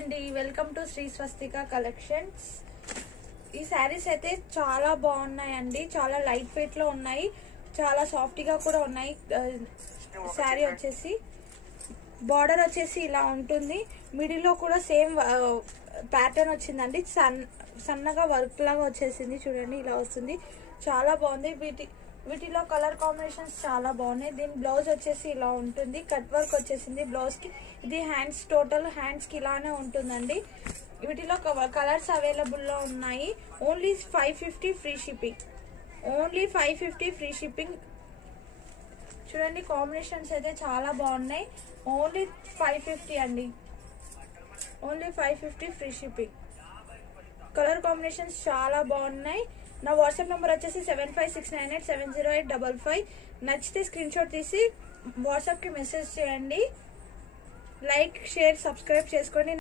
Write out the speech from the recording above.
అండి, welcome to Shri స్వస్తిక collections. ఈ శారీస్ అయితే చాలా బాగున్నాయండి. చాలా లైట్ వెయిట్ లో ఉన్నాయి, చాలా సాఫ్ట్ గా కూడా ఉన్నాయి. శారీ వచ్చేసి బార్డర్ వచ్చేసి ఇలా ఉంటుంది. మిడిల్ లో కూడా సేమ్ ప్యాటర్న్ వచ్చిందండి. సన్నగా వర్క్ లాగా వచ్చేసింది. చూడండి ఇలా వస్తుంది, చాలా బాగుంది. వీటిలో కలర్ కాంబినేషన్స్ చాలా బాగున్నాయి. దీని బ్లౌజ్ వచ్చేసి ఇలా ఉంటుంది, కట్ వర్క్ వచ్చేసింది బ్లౌజ్ కి. ఇది హ్యాండ్స్, టోటల్ హ్యాండ్స్ కి ఇలానే ఉంటుందండి. వీటిలో కలర్స్ అవైలబుల్ లో ఉన్నాయి. Only 550 free shipping. Only 550 free shipping. చూడండి కాంబినేషన్స్ అయితే చాలా బాగున్నాయి. ఓన్లీ 550 అండి. Only 550 free shipping. Colour combinations చాలా బాగున్నాయి. నా వాట్సాప్ నెంబర్ వచ్చేసి 7569870855. నచ్చితే స్క్రీన్ షాట్ తీసి వాట్సాప్కి మెసేజ్ చేయండి. లైక్, షేర్, సబ్స్క్రైబ్ చేసుకోండి.